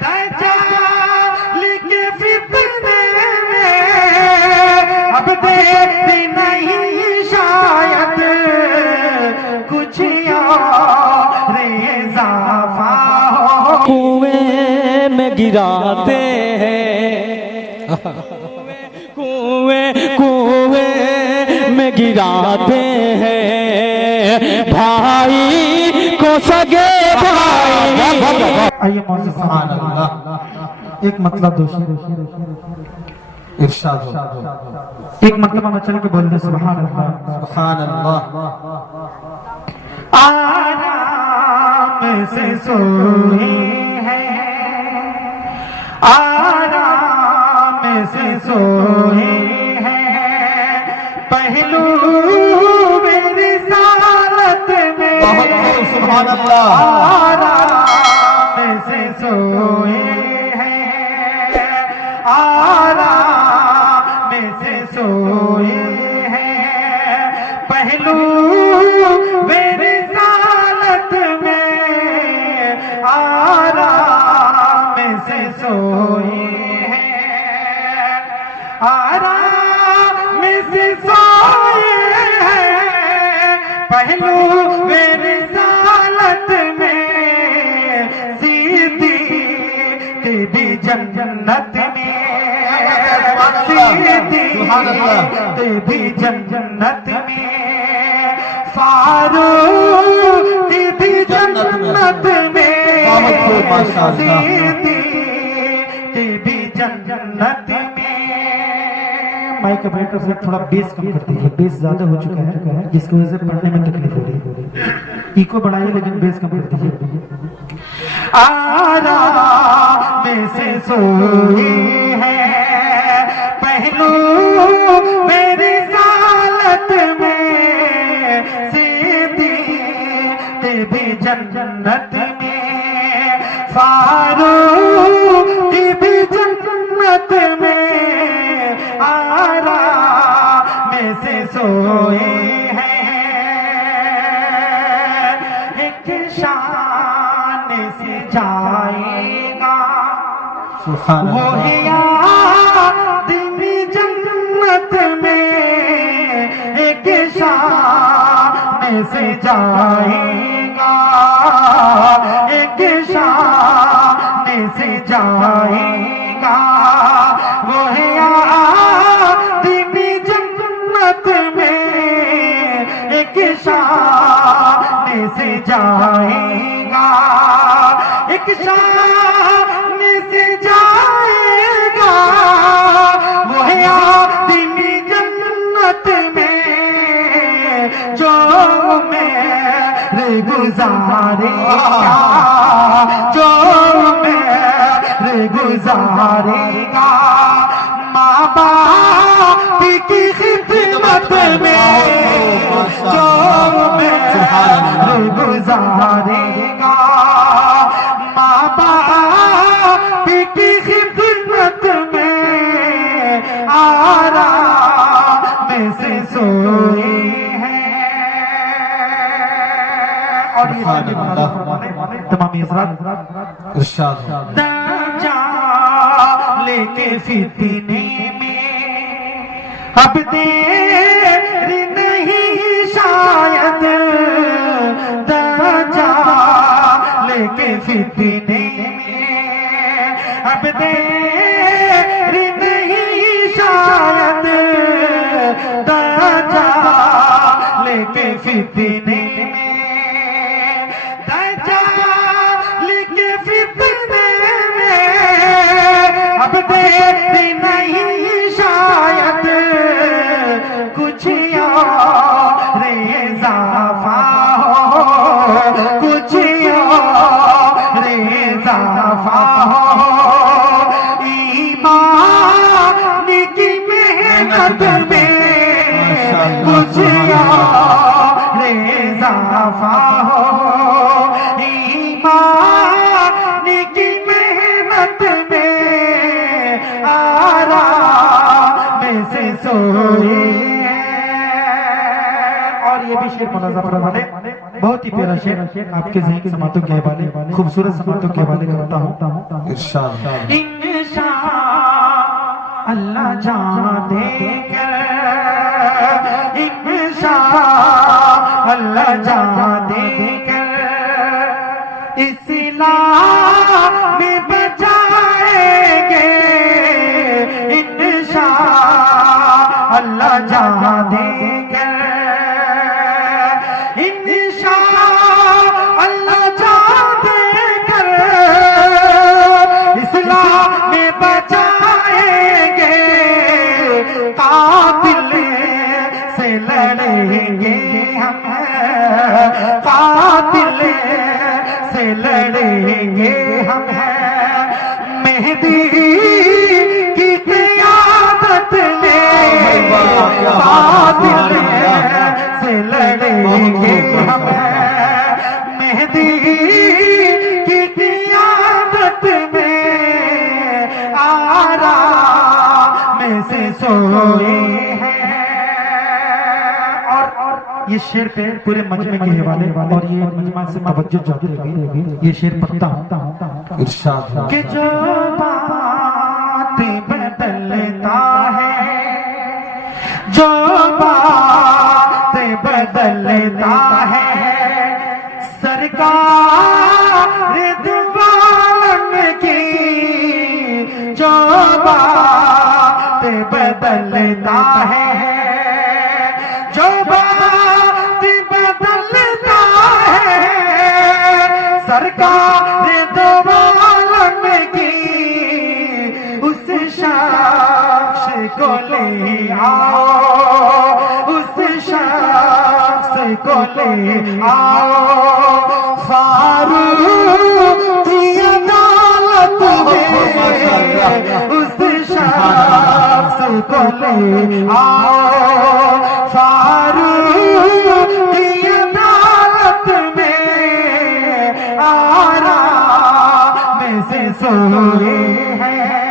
دجال کے فتنے میں اب دیری نہیں شاید کچھ اور اضافہ ہو کنویں میں گراتے ہیں کنویں میں گراتے ہیں بھائی کو سگے بھائی. آئیے مولانا سبحان اللہ ایک مطلب دوسری ارشاد ہو ایک مطلب ہم چل کے بول دیں سبحان اللہ سبحان اللہ. آرام سے سوئے ہیں آرام سے سوئے ہیں پہلو میری رسالت میں سبحان اللہ. آرام سے سوئے ہیں آرام سے سوئے ہیں پہلو میری رسالت میں آرام سے سوئے ہیں آرام سے سوئے ہیں پہلو میری رسالت میں تیری جنت میں تیری جنت میں فاروق تیری جنت میں تیری جنت میں. مائک آپریٹر سے تھوڑا بیس کم کر دیجیے بیس زیادہ ہو چکا ہے جس کی وجہ سے پڑھنے میں تکلیف ہو رہی ہے. ایکو بڑھائیے لیکن بیس کم کر دیجیے. آرام سے سوئے ہیں پہلو میری رسالت میں تیری جنت میں فاروق تیری جنت میں آرام سے سوئے ہیں ایک شان سے جائے گا وہ ہے آدمی جنت میں ایک شان سے جائے گا ایک شان سے جائے گا وہ ہے آدمی جنت میں ایک شان سے جائے گا ایک شان سے جائے گا وہ ہے آدمی جنت میں جو میرے گزارے گا جو میرے گزارے گا ماں باپ کی خدمت میں جو میرے گزارے گا ماں باپ کی خدمت میں آرام سے سوئے ہیں. اور یہ تمام حضرات ارشاد دجال کے فتنے میں اب دیری نہیں شاید دجال کے فتنے میں اب دیری نہیں شاید دجال کے فتنے میں دجال کے فتنے میں اب دیری نہیں شاید کچھ اور اضافہ ہو کچھ اور اضافہ ہو ایمان کی محنت میں کچھ اور اضافہ ہو ایمان کی محنت میں آرام سے سوئے. اور یہ بھی شعر منظم فرمانے بہت ہی پیارا شعر آپ کے ذہن سماعتوں کے حوالے خوبصورت سماعتوں کے حوالے کرتا ہوں ارشاد انشاء اللہ جان دے کر انشاء اللہ جان دے کر اسلام میں بچائیں گے انشاء اللہ جان دے کر انشاء اللہ جان دے کر اسلام میں بچائیں گے قاتل سے لڑیں گے ہم قاتل سے لڑیں گے ہم مہدی کی قیادت میں قاتل سے لڑیں گے ہم مہدی کی قیادت میں آرام سے سوئے ہیں اور یہ شعر پہ پورے مجمع کے حوالے اور یہ مجمع سے توجہ چاہتے ہوئے یہ شعر پڑھتا ہوں ارشاد کہ جو بات بدلتا ہے جو بات بدلتا ہے سرکار دو عالم کی جو بات بدلتا ہے جو بات بدلتا ہے سرکار دو عالم کی اس شخص کو لے آؤ اس شخص کو لے آؤ فاروق کی عدالت میں اس شخص کو لے آؤ فاروق کی عدالت میں آرام سے سوئے ہیں